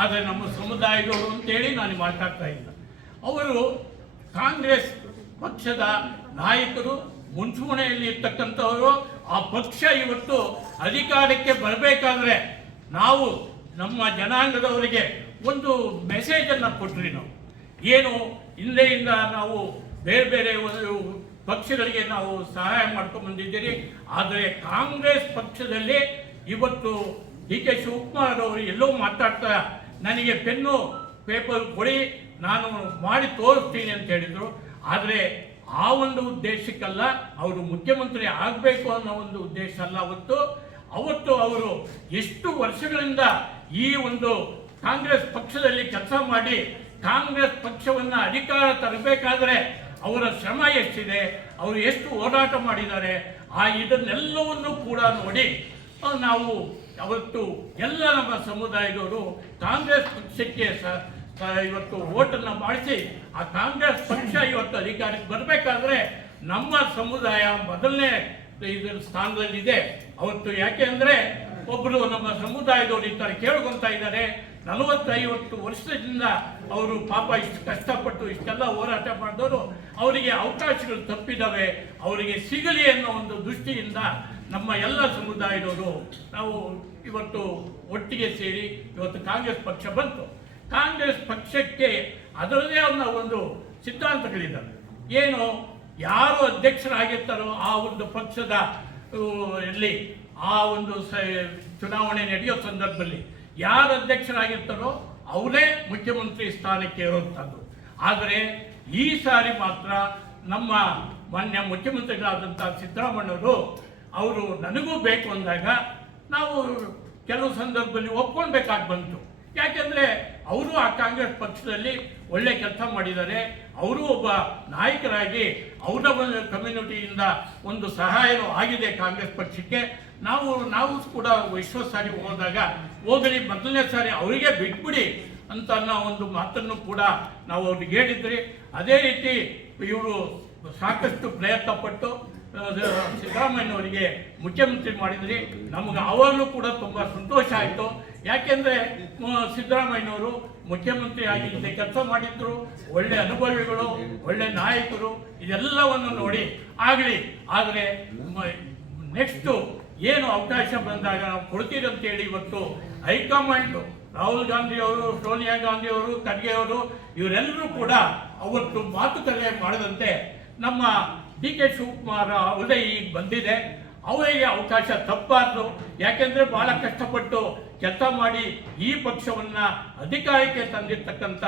ಆದರೆ ನಮ್ಮ ಸಮುದಾಯದವರು ಅಂತೇಳಿ ನಾನು ಮಾತಾಡ್ತಾ ಇಲ್ಲ. ಅವರು ಕಾಂಗ್ರೆಸ್ ಪಕ್ಷದ ನಾಯಕರು, ಮುಂಚೂಣಿಯಲ್ಲಿ ಇರ್ತಕ್ಕಂಥವರು. ಆ ಪಕ್ಷ ಇವತ್ತು ಅಧಿಕಾರಕ್ಕೆ ಬರಬೇಕಾದ್ರೆ ನಾವು ನಮ್ಮ ಜನಾಂಗದವರಿಗೆ ಒಂದು ಮೆಸೇಜನ್ನು ಕೊಟ್ರಿ. ನಾವು ಏನು ಹಿಂದೆಯಿಂದ ನಾವು ಬೇರೆ ಬೇರೆ ಒಂದು ಪಕ್ಷಗಳಿಗೆ ನಾವು ಸಹಾಯ ಮಾಡ್ಕೊಂಡು ಬಂದಿದ್ದೀರಿ. ಆದರೆ ಕಾಂಗ್ರೆಸ್ ಪಕ್ಷದಲ್ಲಿ ಇವತ್ತು ಡಿ ಕೆ ಶಿವಕುಮಾರ್ ಅವರು ಎಲ್ಲೋ ಮಾತಾಡ್ತಾ ನನಗೆ ಪೆನ್ನು ಪೇಪರ್ ಕೊಡಿ, ನಾನು ಮಾಡಿ ತೋರಿಸ್ತೀನಿ ಅಂತ ಹೇಳಿದರು. ಆದರೆ ಆ ಒಂದು ಉದ್ದೇಶಕ್ಕಲ್ಲ, ಅವರು ಮುಖ್ಯಮಂತ್ರಿ ಆಗಬೇಕು ಅನ್ನೋ ಒಂದು ಉದ್ದೇಶ ಅಲ್ಲ. ಅವತ್ತು ಅವರು ಎಷ್ಟು ವರ್ಷಗಳಿಂದ ಈ ಒಂದು ಕಾಂಗ್ರೆಸ್ ಪಕ್ಷದಲ್ಲಿ ಕೆಲಸ ಮಾಡಿ ಕಾಂಗ್ರೆಸ್ ಪಕ್ಷವನ್ನು ಅಧಿಕಾರ ತರಬೇಕಾದ್ರೆ ಅವರ ಶ್ರಮ ಎಷ್ಟಿದೆ, ಅವರು ಎಷ್ಟು ಹೋರಾಟ ಮಾಡಿದ್ದಾರೆ, ಇದನ್ನೆಲ್ಲವನ್ನು ಕೂಡ ನೋಡಿ ನಾವು ಅವತ್ತು ಎಲ್ಲ ನಮ್ಮ ಸಮುದಾಯದವರು ಕಾಂಗ್ರೆಸ್ ಪಕ್ಷಕ್ಕೆ ಇವತ್ತು ಓಟನ್ನು ಮಾಡಿಸಿ ಆ ಕಾಂಗ್ರೆಸ್ ಪಕ್ಷ ಇವತ್ತು ಅಧಿಕಾರಕ್ಕೆ ಬರಬೇಕಾದ್ರೆ ನಮ್ಮ ಸಮುದಾಯ ಮೊದಲನೇ ಇದರ ಸ್ಥಾನದಲ್ಲಿದೆ ಅವತ್ತು. ಯಾಕೆ ಅಂದರೆ ಒಬ್ಬರು ನಮ್ಮ ಸಮುದಾಯದವರು ಈ ಥರ ಕೇಳ್ಕೊತಾ ಇದ್ದಾರೆ. 40-50 ವರ್ಷದಿಂದ ಅವರು ಪಾಪ ಇಷ್ಟು ಕಷ್ಟಪಟ್ಟು ಇಷ್ಟೆಲ್ಲ ಹೋರಾಟ ಮಾಡಿದವರು, ಅವರಿಗೆ ಅವಕಾಶಗಳು ತಪ್ಪಿದ್ದಾವೆ, ಅವರಿಗೆ ಸಿಗಲಿ ಅನ್ನೋ ಒಂದು ದೃಷ್ಟಿಯಿಂದ ನಮ್ಮ ಎಲ್ಲ ಸಮುದಾಯದವರು ನಾವು ಇವತ್ತು ಒಟ್ಟಿಗೆ ಸೇರಿ ಇವತ್ತು ಕಾಂಗ್ರೆಸ್ ಪಕ್ಷ ಬಂತು. ಕಾಂಗ್ರೆಸ್ ಪಕ್ಷಕ್ಕೆ ಅದರದೇ ಒಂದು ಸಿದ್ಧಾಂತಗಳಿದ್ದಾವೆ. ಏನು ಯಾರು ಅಧ್ಯಕ್ಷರಾಗಿರ್ತಾರೋ ಆ ಒಂದು ಪಕ್ಷದ ಆ ಒಂದು ಚುನಾವಣೆ ನಡೆಯೋ ಸಂದರ್ಭದಲ್ಲಿ ಯಾರು ಅಧ್ಯಕ್ಷರಾಗಿರ್ತಾರೋ ಅವರೇ ಮುಖ್ಯಮಂತ್ರಿ ಸ್ಥಾನಕ್ಕೆ ಇರುವಂಥದ್ದು. ಆದರೆ ಈ ಸಾರಿ ಮಾತ್ರ ನಮ್ಮ ಮಾನ್ಯ ಮುಖ್ಯಮಂತ್ರಿಗಳಾದಂಥ ಸಿದ್ದರಾಮಯ್ಯವರು ಅವರು ನನಗೂ ಬೇಕು ಅಂದಾಗ ನಾವು ಕೆಲವು ಸಂದರ್ಭದಲ್ಲಿ ಒಪ್ಕೊಳ್ಬೇಕಾಗಿ ಬಂತು. ಯಾಕೆಂದರೆ ಅವರು ಆ ಕಾಂಗ್ರೆಸ್ ಪಕ್ಷದಲ್ಲಿ ಒಳ್ಳೆ ಕೆಲಸ ಮಾಡಿದ್ದಾರೆ. ಅವರು ಒಬ್ಬ ನಾಯಕರಾಗಿ ಅವರ ಒಂದು ಕಮ್ಯುನಿಟಿಯಿಂದ ಒಂದು ಸಹಾಯನೂ ಆಗಿದೆ ಕಾಂಗ್ರೆಸ್ ಪಕ್ಷಕ್ಕೆ. ನಾವು ಕೂಡ ವಿಶ್ವಸಾರಿ ಹೋದಾಗ ಹೋಗಲಿ, ಮೊದಲನೇ ಸಾರಿ ಅವರಿಗೆ ಬಿಟ್ಬಿಡಿ ಅಂತ ಅನ್ನೋ ಒಂದು ಮಾತನ್ನು ಕೂಡ ನಾವು ಅವ್ರಿಗೆ ಹೇಳಿದ್ರಿ. ಅದೇ ರೀತಿ ಇವರು ಸಾಕಷ್ಟು ಪ್ರಯತ್ನ ಪಟ್ಟು ಸಿದ್ದರಾಮಯ್ಯನವರಿಗೆ ಮುಖ್ಯಮಂತ್ರಿ ಮಾಡಿದ್ರಿ. ನಮಗೆ ಅವಾಗಲೂ ಕೂಡ ತುಂಬ ಸಂತೋಷ ಆಯಿತು. ಯಾಕೆಂದರೆ ಸಿದ್ದರಾಮಯ್ಯನವರು ಮುಖ್ಯಮಂತ್ರಿ ಆಗಿ ಇಲ್ಲಿ ಕೆಲಸ ಮಾಡಿದ್ರು, ಒಳ್ಳೆ ಅನುಭವಿಗಳು, ಒಳ್ಳೆ ನಾಯಕರು, ಇದೆಲ್ಲವನ್ನು ನೋಡಿ ಆಗಲಿ. ಆದರೆ ನೆಕ್ಸ್ಟು ಏನು ಅವಕಾಶ ಬಂದಾಗ ನಾವು ಕೊಡ್ತೀರಿ ಅಂತೇಳಿ ಇವತ್ತು ಹೈಕಮಾಂಡ್ ರಾಹುಲ್ ಗಾಂಧಿ ಅವರು, ಸೋನಿಯಾ ಗಾಂಧಿ ಅವರು, ಖರ್ಗೆ ಅವರು ಇವರೆಲ್ಲರೂ ಕೂಡ ಅವತ್ತು ಮಾತುಕತೆ ಮಾಡದಂತೆ ನಮ್ಮ ಡಿ ಕೆ ಶಿವಕುಮಾರ್ ಅವರೇ ಈಗ ಬಂದಿದೆ, ಅವರಿಗೆ ಅವಕಾಶ ತಪ್ಪಬಾರ್ದು. ಯಾಕೆಂದರೆ ಭಾಳ ಕಷ್ಟಪಟ್ಟು ಕೆಲಸ ಮಾಡಿ ಈ ಪಕ್ಷವನ್ನು ಅಧಿಕಾರಕ್ಕೆ ತಂದಿರ್ತಕ್ಕಂಥ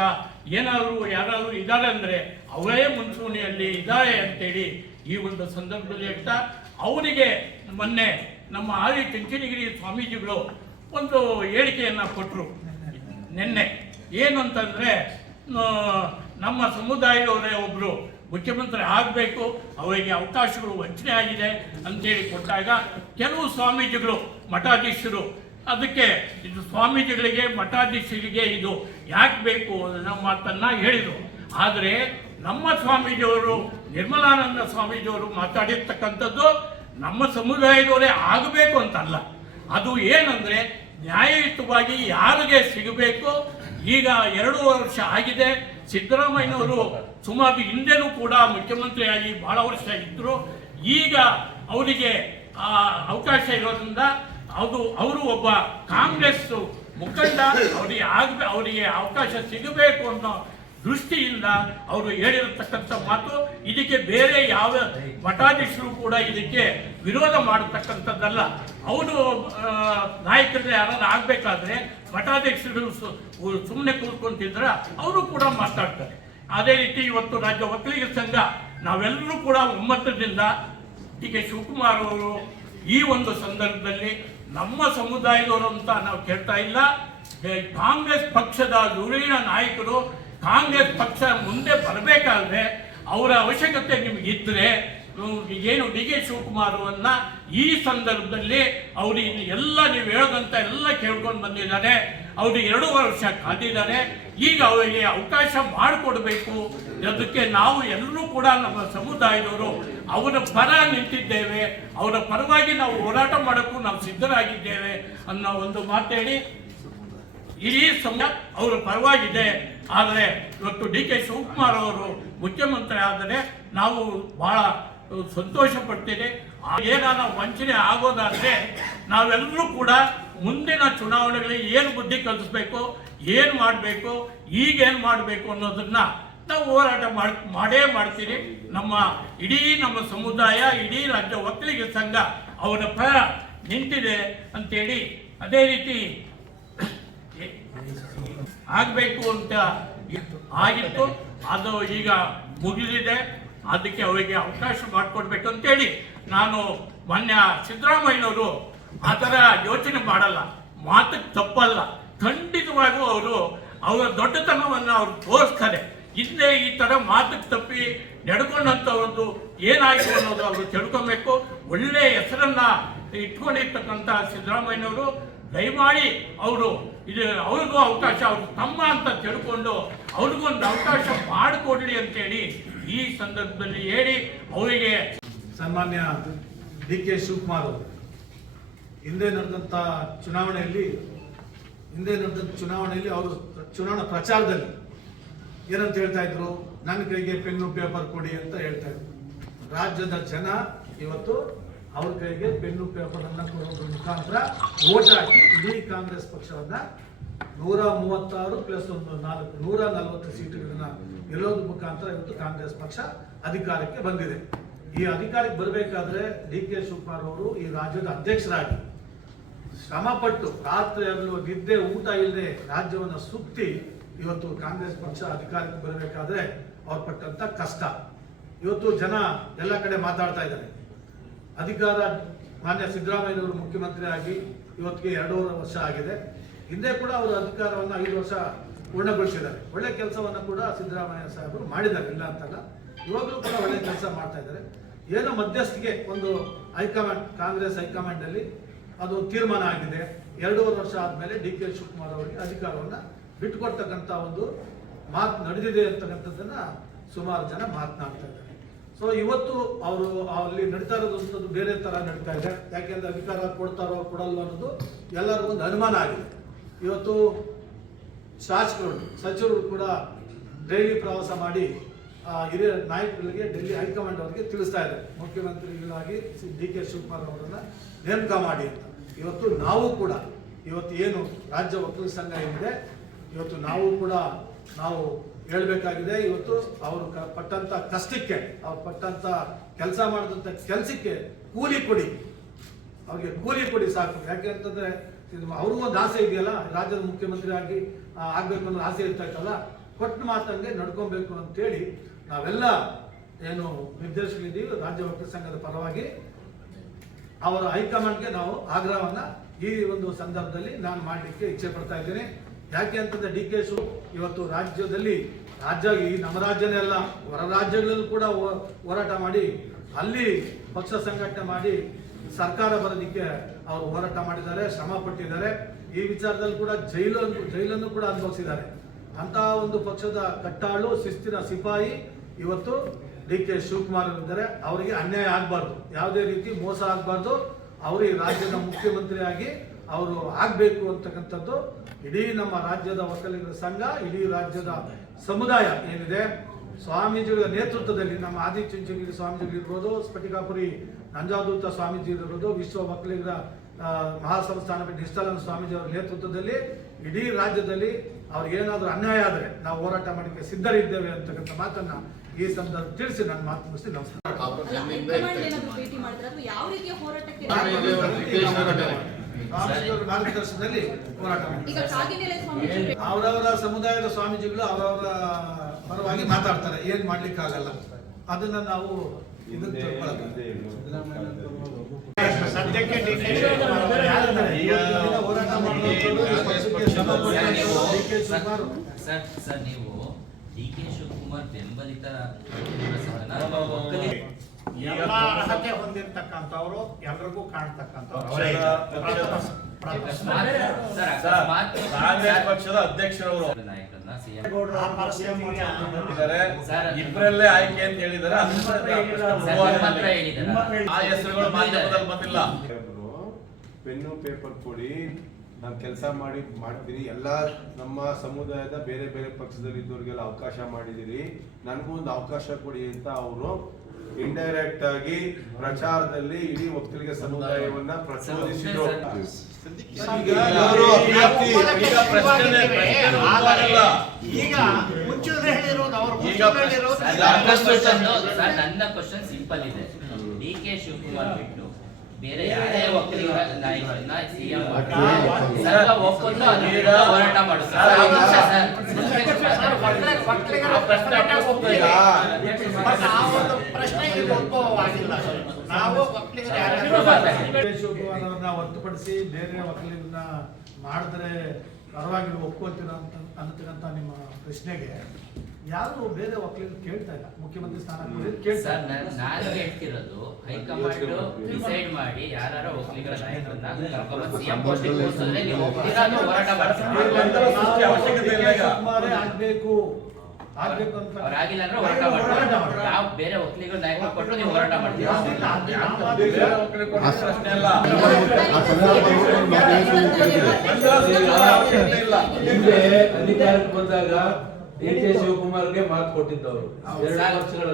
ಯಾರಾದರೂ ಇದ್ದಾರೆ ಅಂದರೆ ಅವರೇ ಮುಂಚೂಣಿಯಲ್ಲಿ ಇದ್ದಾರೆ ಅಂತೇಳಿ ಈ ಒಂದು ಸಂದರ್ಭದಲ್ಲಿ ಹೇಳ್ತಾ, ಅವರಿಗೆ ಮೊನ್ನೆ ನಮ್ಮ ಆದಿ ಚುಂಚನಗಿರಿ ಸ್ವಾಮೀಜಿಗಳು ಒಂದು ಹೇಳಿಕೆಯನ್ನು ಕೊಟ್ಟರು ನಿನ್ನೆ. ಏನು ಅಂತಂದರೆ ನಮ್ಮ ಸಮುದಾಯದವರೇ ಒಬ್ಬರು ಮುಖ್ಯಮಂತ್ರಿ ಆಗಬೇಕು, ಅವರಿಗೆ ಅವಕಾಶಗಳು ವಂಚನೆ ಆಗಿದೆ ಅಂತೇಳಿ ಕೊಟ್ಟಾಗ ಕೆಲವು ಸ್ವಾಮೀಜಿಗಳು, ಮಠಾಧೀಶರು ಅದಕ್ಕೆ ಇದು ಸ್ವಾಮೀಜಿಗಳಿಗೆ ಮಠಾಧೀಶರಿಗೆ ಇದು ಯಾಕೆ ಬೇಕು ಅನ್ನೋ ಮಾತನ್ನು ಹೇಳಿದರು. ಆದರೆ ನಮ್ಮ ಸ್ವಾಮೀಜಿಯವರು, ನಿರ್ಮಲಾನಂದ ಸ್ವಾಮೀಜಿಯವರು ಮಾತಾಡಿರ್ತಕ್ಕಂಥದ್ದು ನಮ್ಮ ಸಮುದಾಯದವರೇ ಆಗಬೇಕು ಅಂತಲ್ಲ. ಅದು ಏನಂದರೆ ನ್ಯಾಯಯುತವಾಗಿ ಯಾರಿಗೆ ಸಿಗಬೇಕು. ಈಗ 2 ವರ್ಷ ಆಗಿದೆ. ಸಿದ್ದರಾಮಯ್ಯನವರು ಸುಮಾರು ಹಿಂದೆನೂ ಕೂಡ ಮುಖ್ಯಮಂತ್ರಿಯಾಗಿ ಬಹಳ ವರ್ಷ ಇದ್ದರು. ಈಗ ಅವರಿಗೆ ಅವಕಾಶ ಇರೋದ್ರಿಂದ ಅವರು ಒಬ್ಬ ಕಾಂಗ್ರೆಸ್ ಮುಖಂಡ, ಅವರಿಗೆ ಅವಕಾಶ ಸಿಗಬೇಕು ಅನ್ನೋ ದೃಷ್ಟಿಯಿಂದ ಅವರು ಹೇಳಿರತಕ್ಕಂಥ ಮಾತು. ಇದಕ್ಕೆ ಬೇರೆ ಯಾವ ಮಠಾಧೀಶರು ಕೂಡ ಇದಕ್ಕೆ ವಿರೋಧ ಮಾಡತಕ್ಕಂಥದ್ದಲ್ಲ. ಅವರು ನಾಯಕರು ಯಾರಾದ್ರೂ ಆಗಬೇಕಾದ್ರೆ ಮಠಾಧೀಶರು ಸುಮ್ಮನೆ ಕೂತ್ಕೊಂತಿದ್ರೆ ಅವರು ಕೂಡ ಮಾತಾಡ್ತಾರೆ. ಅದೇ ರೀತಿ ಇವತ್ತು ರಾಜ್ಯ ಒಕ್ಕಲಿಗರ ಸಂಘ ನಾವೆಲ್ಲರೂ ಕೂಡ ಒಮ್ಮತದಿಂದ ಡಿ ಕೆ ಶಿವಕುಮಾರ್ ಅವರು ಈ ಒಂದು ಸಂದರ್ಭದಲ್ಲಿ ನಮ್ಮ ಸಮುದಾಯದವರು ಅಂತ ನಾವು ಕೇಳ್ತಾ ಇಲ್ಲ. ಕಾಂಗ್ರೆಸ್ ಪಕ್ಷದ ಧುರೀಣ ನಾಯಕರು ಕಾಂಗ್ರೆಸ್ ಪಕ್ಷ ಮುಂದೆ ಬರಬೇಕಾದ್ರೆ ಅವರ ಅವಶ್ಯಕತೆ ನಿಮಗಿದ್ದರೆ ಏನು ಡಿ ಕೆ ಶಿವಕುಮಾರವನ್ನ ಈ ಸಂದರ್ಭದಲ್ಲಿ ಅವರು ಎಲ್ಲ ನೀವು ಹೇಳೋದಂತ ಎಲ್ಲ ಕೇಳ್ಕೊಂಡು ಬಂದಿದ್ದಾರೆ. ಅವರು 2 ವರ್ಷ ಕಾದಿದ್ದಾರೆ. ಈಗ ಅವರಿಗೆ ಅವಕಾಶ ಮಾಡಿಕೊಡ್ಬೇಕು. ಅದಕ್ಕೆ ನಾವು ಎಲ್ಲರೂ ಕೂಡ ನಮ್ಮ ಸಮುದಾಯದವರು ಅವರ ಪರ ನಿಂತಿದ್ದೇವೆ, ಅವರ ಪರವಾಗಿ ನಾವು ಹೋರಾಟ ಮಾಡೋಕ್ಕೂ ನಾವು ಸಿದ್ಧರಾಗಿದ್ದೇವೆ ಅನ್ನೋ ಒಂದು ಮಾತು ಹೇಳಿ ಇಡೀ ಸಮಯ ಅವರ ಪರವಾಗಿದೆ. ಆದರೆ ಇವತ್ತು ಡಿ.ಕೆ. ಶಿವಕುಮಾರ್ ಅವರು ಮುಖ್ಯಮಂತ್ರಿ ಆದರೆ ನಾವು ಬಹಳ ಸಂತೋಷ ಪಡ್ತೇನೆ. ಏನಾನ ವಂಚನೆ ಆಗೋದಾದರೆ ನಾವೆಲ್ಲರೂ ಕೂಡ ಮುಂದಿನ ಚುನಾವಣೆಗಳಿಗೆ ಏನು ಬುದ್ಧಿ ಕಲಿಸ್ಬೇಕು, ಏನು ಮಾಡಬೇಕು, ಈಗೇನು ಮಾಡಬೇಕು ಅನ್ನೋದನ್ನ ನಾವು ಹೋರಾಟ ಮಾಡೇ ಮಾಡ್ತೀರಿ. ನಮ್ಮ ಸಮುದಾಯ, ಇಡೀ ರಾಜ್ಯ ಒಕ್ಕಲಿಗ ಸಂಘ ಅವರ ಪರ ನಿಂತಿದೆ ಅಂತೇಳಿ, ಅದೇ ರೀತಿ ಆಗಬೇಕು ಅಂತ ಆಗಿತ್ತು. ಅದು ಈಗ ಮುಗಿದಿದೆ. ಅದಕ್ಕೆ ಅವರಿಗೆ ಅವಕಾಶ ಮಾಡಿಕೊಡ್ಬೇಕು ಅಂತೇಳಿ ನಾನು ಮೊನ್ನೆ ಸಿದ್ದರಾಮಯ್ಯನವರು ಆ ಥರ ಯೋಚನೆ ಮಾಡಲ್ಲ, ಮಾತಕ್ಕೆ ತಪ್ಪಲ್ಲ. ಖಂಡಿತವಾಗೂ ಅವರ ದೊಡ್ಡತನವನ್ನು ಅವರು ತೋರಿಸ್ತಾರೆ. ಹಿಂದೆ ಈ ಥರ ಮಾತಕ್ಕೆ ತಪ್ಪಿ ನಡ್ಕೊಂಡಂಥವ್ರದ್ದು ಏನಾಯಿತು ಅನ್ನೋದು ಅವರು ತಿಳ್ಕೊಬೇಕು. ಒಳ್ಳೆಯ ಹೆಸರನ್ನ ಇಟ್ಕೊಂಡಿರ್ತಕ್ಕಂಥ ಸಿದ್ದರಾಮಯ್ಯನವರು ದಯಮಾಡಿ ಅವ್ರಿಗೂ ಅವಕಾಶ, ಅವರು ತಮ್ಮ ಅಂತ ತಿಳ್ಕೊಂಡು ಅವ್ರಿಗೊಂದು ಅವಕಾಶ ಮಾಡಿಕೊಡ್ಲಿ ಅಂತೇಳಿ ಈ ಸಂದರ್ಭದಲ್ಲಿ ಹೇಳಿ ಅವರಿಗೆ ಸನ್ಮಾನ್ಯ ಡಿ.ಕೆ. ಶಿವಕುಮಾರ್ ಅವರು ಹಿಂದೆ ನಡೆದಂಥ ಚುನಾವಣೆಯಲ್ಲಿ ಅವರು ಚುನಾವಣಾ ಪ್ರಚಾರದಲ್ಲಿ ಏನಂತ ಹೇಳ್ತಾ ಇದ್ರು, ನನ್ನ ಕೈಗೆ ಪೆನ್ನು ಪೇಪರ್ ಕೊಡಿ ಅಂತ ಹೇಳ್ತಾ ಇದ್ರು. ರಾಜ್ಯದ ಜನ ಇವತ್ತು ಅವ್ರ ಕೈಗೆ ಪೆನ್ನು ಪೇಪರ್ ಅನ್ನ ಕೊಡೋದ್ರ ಮುಖಾಂತರ ವೋಟ್ ಹಾಕಿ ಇಡೀ ಕಾಂಗ್ರೆಸ್ ಪಕ್ಷವನ್ನ 136 ಪ್ಲಸ್ 140 ಸೀಟುಗಳನ್ನ ಗೆಲ್ಲೋದ್ರ ಮುಖಾಂತರ ಇವತ್ತು ಕಾಂಗ್ರೆಸ್ ಪಕ್ಷ ಅಧಿಕಾರಕ್ಕೆ ಬಂದಿದೆ. ಈ ಅಧಿಕಾರಕ್ಕೆ ಬರಬೇಕಾದ್ರೆ ಡಿ.ಕೆ. ಶಿವಕುಮಾರ್ ಅವರು ಈ ರಾಜ್ಯದ ಅಧ್ಯಕ್ಷರಾಗಿ ಶ್ರಮಪಟ್ಟು ರಾತ್ರಿ ಹಗಲು ನಿದ್ದೆ ಊಟ ಇಲ್ಲದೆ ರಾಜ್ಯವನ್ನ ಸುತ್ತಿ ಇವತ್ತು ಕಾಂಗ್ರೆಸ್ ಪಕ್ಷ ಅಧಿಕಾರಕ್ಕೆ ಬರಬೇಕಾದ್ರೆ ಅವ್ರು ಪಟ್ಟಂತ ಕಷ್ಟ ಇವತ್ತು ಜನ ಎಲ್ಲ ಕಡೆ ಮಾತಾಡ್ತಾ ಇದ್ದಾರೆ. ಅಧಿಕಾರ ಮಾನ್ಯ ಸಿದ್ದರಾಮಯ್ಯನವರು ಮುಖ್ಯಮಂತ್ರಿ ಆಗಿ ಇವತ್ತಿಗೆ 2.5 ವರ್ಷ ಆಗಿದೆ. ಹಿಂದೆ ಕೂಡ ಅವರು ಅಧಿಕಾರವನ್ನು 5 ವರ್ಷ ಪೂರ್ಣಗೊಳಿಸಿದ್ದಾರೆ. ಒಳ್ಳೆ ಕೆಲಸವನ್ನು ಕೂಡ ಸಿದ್ದರಾಮಯ್ಯ ಸಾಹೇಬರು ಮಾಡಿದ್ದಾರೆ, ಇಲ್ಲ ಅಂತಲ್ಲ. ಇವಾಗಲೂ ಕೂಡ ಒಳ್ಳೆ ಕೆಲಸ ಮಾಡ್ತಾ ಇದ್ದಾರೆ. ಏನೋ ಮಧ್ಯಸ್ಥಿಗೆ ಒಂದು ಹೈಕಮಾಂಡ್, ಕಾಂಗ್ರೆಸ್ ಹೈಕಮಾಂಡ್ ಅಲ್ಲಿ ಅದು ತೀರ್ಮಾನ ಆಗಿದೆ. 2.5 ವರ್ಷ ಆದ್ಮೇಲೆ ಡಿ.ಕೆ. ಶಿವಕುಮಾರ್ ಅವರಿಗೆ ಅಧಿಕಾರವನ್ನ ಬಿಟ್ಟುಕೊಡ್ತಕ್ಕಂಥ ಒಂದು ಮಾತು ನಡೆದಿದೆ ಅಂತಕ್ಕಂಥದ್ದನ್ನ ಸುಮಾರು ಜನ ಮಾತನಾಡ್ತಾ ಇದ್ದಾರೆ. ಸೊ ಇವತ್ತು ಅವರು ಅಲ್ಲಿ ನಡೀತಾ ಇರೋದು ಬೇರೆ ತರ ನಡೀತಾ ಇದೆ. ಯಾಕೆಂದ್ರೆ ಅಧಿಕಾರ ಕೊಡ್ತಾರೋ ಕೊಡಲ್ಲ ಅನ್ನೋದು ಎಲ್ಲರಿಗೂ ಒಂದು ಅನುಮಾನ ಆಗಿದೆ. ಇವತ್ತು ಶಾಸಕರು, ಸಚಿವರು ಕೂಡ ಡೈಲಿ ಪ್ರವಾಸ ಮಾಡಿ ಹಿರಿಯ ನಾಯಕರಿಗೆ ಡೆಲ್ಲಿ ಹೈಕಮಾಂಡ್ ಅವರಿಗೆ ತಿಳಿಸ್ತಾ ಇದ್ದಾರೆ, ಮುಖ್ಯಮಂತ್ರಿಗಳಾಗಿ ಡಿ.ಕೆ. ಶಿವಕುಮಾರ್ ಅವರನ್ನ ನೇಮಕ ಮಾಡಿ ಅಂತ. ಇವತ್ತು ನಾವು ಕೂಡ ಏನು ರಾಜ್ಯ ಒಕ್ಕಲಿಗ ಸಂಘ ಏನಿದೆ, ಇವತ್ತು ನಾವು ಹೇಳಬೇಕಾಗಿದೆ. ಇವತ್ತು ಅವರು ಪಟ್ಟಂತ ಕಷ್ಟಕ್ಕೆ, ಅವ್ರು ಪಟ್ಟಂತ ಕೆಲಸ ಮಾಡಿದಂಥ ಕೆಲಸಕ್ಕೆ ಕೂಲಿ ಕೊಡಿ, ಅವ್ರಿಗೆ ಕೂಲಿ ಕೊಡಿ ಸಾಕು. ಯಾಕೆ ಅಂತಂದ್ರೆ ಅವ್ರಿಗೂ ಒಂದು ಆಸೆ ಇದೆಯಲ್ಲ, ರಾಜ್ಯದ ಮುಖ್ಯಮಂತ್ರಿ ಆಗ್ಬೇಕು ಅನ್ನೋ ಆಸೆ ಇರ್ತಾ ಇತ್ತಲ್ಲ, ಕೊಟ್ಟ ಮಾತಂಗೆ ನಡ್ಕೊಬೇಕು ಅಂತೇಳಿ ನಾವೆಲ್ಲ ಏನು ನಿರ್ದೇಶಕರಿದ್ದೀವಿ ರಾಜ್ಯ ಒಕ್ಕಲಿಗ ಸಂಘದ ಪರವಾಗಿ ಅವರ ಹೈಕಮಾಂಡ್ಗೆ ನಾವು ಆಗ್ರಹವನ್ನ ಈ ಒಂದು ಸಂದರ್ಭದಲ್ಲಿ ನಾನು ಮಾಡಲಿಕ್ಕೆ ಇಚ್ಛೆ ಪಡ್ತಾ ಇದ್ದೇನೆ. ಯಾಕೆ ಅಂತಂದ್ರೆ ಡಿ.ಕೆ. ಇವತ್ತು ಈ ನಮ್ಮ ರಾಜ್ಯನೇ ಅಲ್ಲ, ಹೊರ ರಾಜ್ಯಗಳಲ್ಲೂ ಕೂಡ ಹೋರಾಟ ಮಾಡಿ ಅಲ್ಲಿ ಪಕ್ಷ ಸಂಘಟನೆ ಮಾಡಿ ಸರ್ಕಾರ ಬರೋದಕ್ಕೆ ಅವರು ಹೋರಾಟ ಮಾಡಿದ್ದಾರೆ, ಶ್ರಮ ಪಟ್ಟಿದ್ದಾರೆ. ಈ ವಿಚಾರದಲ್ಲಿ ಕೂಡ ಜೈಲನ್ನು ಕೂಡ ಅನುಭವಿಸಿದ್ದಾರೆ. ಅಂತ ಒಂದು ಪಕ್ಷದ ಕಟ್ಟಾಳು, ಶಿಸ್ತಿನ ಸಿಪಾಯಿ ಇವತ್ತು ಡಿ.ಕೆ. ಶಿವಕುಮಾರ್ ಇದ್ದಾರೆ. ಅವರಿಗೆ ಅನ್ಯಾಯ ಆಗಬಾರ್ದು, ಯಾವುದೇ ರೀತಿ ಮೋಸ ಆಗಬಾರ್ದು. ಅವರು ಈ ರಾಜ್ಯದ ಮುಖ್ಯಮಂತ್ರಿಯಾಗಿ ಅವರು ಆಗಬೇಕು ಅಂತಕ್ಕಂಥದ್ದು ಇಡೀ ನಮ್ಮ ರಾಜ್ಯದ ಒಕ್ಕಲಿಗರ ಸಂಘ, ಇಡೀ ರಾಜ್ಯದ ಸಮುದಾಯ ಏನಿದೆ, ಸ್ವಾಮೀಜಿಗಳ ನೇತೃತ್ವದಲ್ಲಿ ನಮ್ಮ ಆದಿಚುಂಚನಗಿರಿ ಸ್ವಾಮೀಜಿಗಳಿರ್ಬೋದು, ಸ್ಫಟಿಕಾಪುರಿ ನಂಜಾದೂತ ಸ್ವಾಮೀಜಿ ಇರ್ಬೋದು, ವಿಶ್ವ ಒಕ್ಕಲಿಗರ ಮಹಾಸಂಸ್ಥಾನ ನಿಷ್ಠಾನಂದ ಸ್ವಾಮೀಜಿ ಅವರ ನೇತೃತ್ವದಲ್ಲಿ ಇಡೀ ರಾಜ್ಯದಲ್ಲಿ ಅವ್ರಿಗೇನಾದ್ರೂ ಅನ್ಯಾಯ ಆದರೆ ನಾವು ಹೋರಾಟ ಮಾಡಲಿಕ್ಕೆ ಸಿದ್ಧರಿದ್ದೇವೆ ಅಂತಕ್ಕಂಥ ಮಾತನ್ನ ಈ ಸಂದರ್ಭ ತಿಳಿಸಿ ನಾನು ಮಾತು ಮುಗಿಸಿ ನಮಸ್ಕಾರ. ಮಾರ್ಗದರ್ಶನದಲ್ಲಿ ಹೋರಾಟ ಮಾಡಿ ಅವರವರ ಸಮುದಾಯದ ಸ್ವಾಮೀಜಿಗಳು ಅವರವರ ಪರವಾಗಿ ಮಾತಾಡ್ತಾರೆ, ಏನ್ ಮಾಡ್ಲಿಕ್ಕೆ ಆಗಲ್ಲ. ಅದನ್ನ ನಾವು ಸದ್ಯಕ್ಕೆ ಸರ್ ನೀವು ಡಿ.ಕೆ. ಶಿವಕುಮಾರ್ ಬೆಂಬಲಿತ ಎಲ್ಲ ಅರ್ಹತೆ ಹೊಂದಿರತಕ್ಕಂಥವ್ರು, ಎಲ್ರಿಗೂ ಕಾಣ್ತಕ್ಕಂಥವ್ರು ಕಾಂಗ್ರೆಸ್ ಪಕ್ಷದ ಅಧ್ಯಕ್ಷರವರು ನಾಯಕರನ್ನ ಇಬ್ಬರಲ್ಲೇ ಆಯ್ಕೆ ಅಂತ ಹೇಳಿದ್ದಾರೆ. ಆ ಹೆಸರುಗಳು ಮಾಧ್ಯಮದಲ್ಲಿ ಬಂದಿಲ್ಲ. ಪೆನ್ನು ಪೇಪರ್ ಕೊಡಿ, ನಾನು ಕೆಲಸ ಮಾಡ್ತೀನಿ. ಎಲ್ಲ ನಮ್ಮ ಸಮುದಾಯದ ಬೇರೆ ಬೇರೆ ಪಕ್ಷದಲ್ಲಿ ಇದ್ದವ್ರಿಗೆಲ್ಲ ಅವಕಾಶ ಮಾಡಿದಿರಿ, ನನಗೂ ಒಂದು ಅವಕಾಶ ಕೊಡಿ ಅಂತ ಅವರು ಇಂಡೈರೆಕ್ಟ್ ಆಗಿ ಪ್ರಚಾರದಲ್ಲಿ ಇಡೀ ಒಕ್ಕಲಿಗ ಸಮುದಾಯವನ್ನ ಪ್ರಚೋದಿಸಿದ್ರು. ಈಗ ಪ್ರಶ್ನೆ ಈಗ ಮುಂಚೆ ಹೇಳಿರೋದು ಅವರು ಈಗ ಸರ್, ನನ್ನ ಕ್ವಶನ್ ಸಿಂಪಲ್ ಇದೆ. ಡಿ ಕೆ ಶಿವಕುಮಾರ್ ಬಿಟ್ಟು ಬೇರೆ ಯಾರೇ ಒಕ್ಕಲಿಗ ನಾಯಕರನ್ನ ಸಿಎಂ ಸರ್ವ ಒಪ್ಪಂದು ಅದ್ರ ವಿರುದ್ಧ ಹೋರಾಟ ಮಾಡುತ್ತಾರೆ. ಪ್ರಶ್ನೆ ಇಲ್ಲಿ ಉದ್ಭವವಾಗಿಲ್ಲ. ನಾವು ಒಕ್ಕಲಿಗರು ಶಿವಕುಮಾರ್ ಅವ್ರನ್ನ ಹೊರತುಪಡಿಸಿ ಬೇರೆ ಒಕ್ಕಲಿಗರನ್ನ ಮಾಡಿದ್ರೆ ಪರವಾಗಿಲ್ಲ ಒಪ್ಕೊಳ್ತೀರ ಅಂತ ಅನ್ನತಕ್ಕಂಥ ನಿಮ್ಮ ಪ್ರಶ್ನೆಗೆ ಯಾರು ಬೇರೆ ಒಕ್ಕಲಿಗರು ಕೇಳ್ತಾ ಇಲ್ಲ. ಮುಖ್ಯಮಂತ್ರಿ ಸ್ಥಾನ ಕೇಳ್ತಾ ಸರ್, ನಾನು ಹೇಳ್ತಿರೋದು ಹೈಕಮಾಂಡ್ ಡಿಸೈಡ್ ಮಾಡಿ ಯಾರು ಒಕ್ಕಲಿಗರ ನಾಯಕರನ್ನ ಕರ್ಕೊಂಡ್ಬಂದು ಸಿಎಂ ಪೋಸ್ಟಿಗೆ ಕೂರಿಸಿದ್ರೆ ನೀವು ಒಪ್ಪಿದ್ರೆ ಅದು ಹೋರಾಟ ಮಾಡ್ತಾರೆ. ಅವಶ್ಯಕತೆ ಇಲ್ಲ. ಈಗ ಶಿವಕುಮಾರೇ ಆಗ್ಬೇಕು ಅಂತ ಅವ್ರಾಗಿಲ್ಲ ಅಂದ್ರೆ ಹೋರಾಟ ಮಾಡ್ತಾರೆ. ನಾವು ಬೇರೆ ಒಕ್ಕಲಿಗರ ನಾಯಕರು ಕೊಟ್ಟರು ನೀವು ಹೋರಾಟ ಮಾಡ್ತೀರಾ? ಬೇರೆ ಒಕ್ಕಲಿಗರ ಪ್ರಶ್ನೆ ಅಲ್ಲ. ಅವಶ್ಯಕತೆ ಇಲ್ಲ. ಹಿಂದೆ ಅಧಿಕಾರಕ್ಕೆ ಬಂದಾಗ ಡಿ ಕೆ ಶಿವಕುಮಾರ್ಗೆ ಮಾತು ಕೊಟ್ಟಿದ್ದವರು 2 ವರ್ಷಗಳ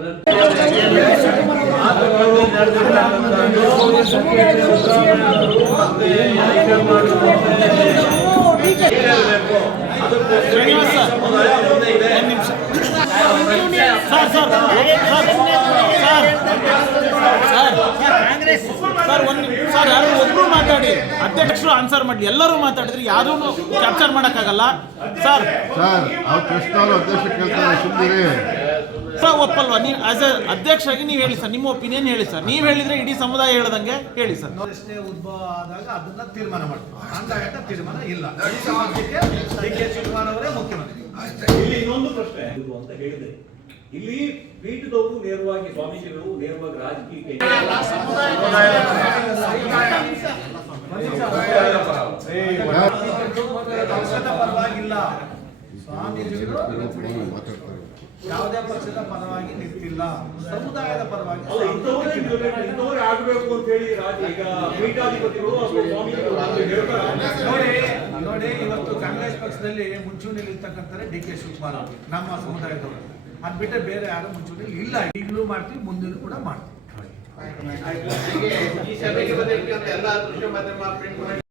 ಸರ್ ಯಾರು ಒಬ್ರು ಮಾತಾಡಿ, ಅಧ್ಯಕ್ಷರು ಆನ್ಸರ್ ಮಾಡಿ, ಎಲ್ಲರೂ ಮಾತಾಡಿದ್ರೆ ಯಾರೂ ಕ್ಯಾಪ್ಚರ್ ಮಾಡಕ್ಕಾಗಲ್ಲ. ಸರ್ ಅವ್ರ ಪ್ರಶ್ನೆ ಅಧ್ಯಕ್ಷ ಕೇಳ್ತಾರೆ, ಸುಮ್ಮನೆ ಸರ್ ಒಪ್ಪಲ್ವಾ? ನೀವು ಆಸ್ ಎ ಅಧ್ಯಕ್ಷರಾಗಿ ನೀವು ಹೇಳಿ ಸರ್, ನಿಮ್ಮ ಒಪಿನಿಯನ್ ಹೇಳಿ ಸರ್. ನೀವು ಹೇಳಿದ್ರೆ ಇಡೀ ಸಮುದಾಯ ಹೇಳ್ದಂಗೆ ಹೇಳಿ ಸರ್. ಪ್ರಶ್ನೆ ಉದ್ಭವ ಆದಾಗ ಅದನ್ನ ತೀರ್ಮಾನ ಮಾಡ್ತೀವಿ. ಅಂದಾಗ ತೀರ್ಮಾನ ಇಲ್ಲ. ಈ ಸಮಾಜಕ್ಕೆ ಡಿ ಕೆ ಶಿವಕುಮಾರ್ ಅವರೇ ಮುಖ್ಯಮಂತ್ರಿ. ಇಲ್ಲಿ ಇನ್ನೊಂದು ಪ್ರಶ್ನೆ ಅಂತ ಹೇಳಿದೆ. ಇಲ್ಲಿ ಪೀಠದವರು ನೇರವಾಗಿ ಸ್ವಾಮೀಜಿಗಳು ನೇರವಾಗಿ ರಾಜಕೀಯಕ್ಕೆ ಪಕ್ಷದ ಪರವಾಗಿಲ್ಲ. ಸ್ವಾಮೀಜಿಗಳು ಯಾವುದೇ ಪಕ್ಷದ ಪರವಾಗಿ ನಿಂತಿಲ್ಲ, ಸಮುದಾಯದ ಪರವಾಗಿ. ಇಂಥವರೇ ಆಗಬೇಕು ಅಂತ ಹೇಳಿ ಈಗ ಪೀಠಾಧಿಪತಿಗಳು ಅಥವಾ ಸ್ವಾಮೀಜಿಗಳು ನೋಡಿ, ಇವತ್ತು ಕಾಂಗ್ರೆಸ್ ಪಕ್ಷದಲ್ಲಿ ಮುಂಚೂಣಿಯಲ್ಲಿ ಇರ್ತಕ್ಕಂಥ ಡಿ ಕೆ ಶಿವಕುಮಾರ್ ಅವರು ನಮ್ಮ ಸಮುದಾಯದವರು. ಅದ್ ಬಿಟ್ಟರೆ ಬೇರೆ ಯಾರು ಮುಂಚೂಣಿಯಲ್ಲಿ ಇಲ್ಲ. ಈಗಲೂ ಮಾಡ್ತೀವಿ, ಮುಂದಿನ ಕೂಡ ಮಾಡ್ತೀವಿ.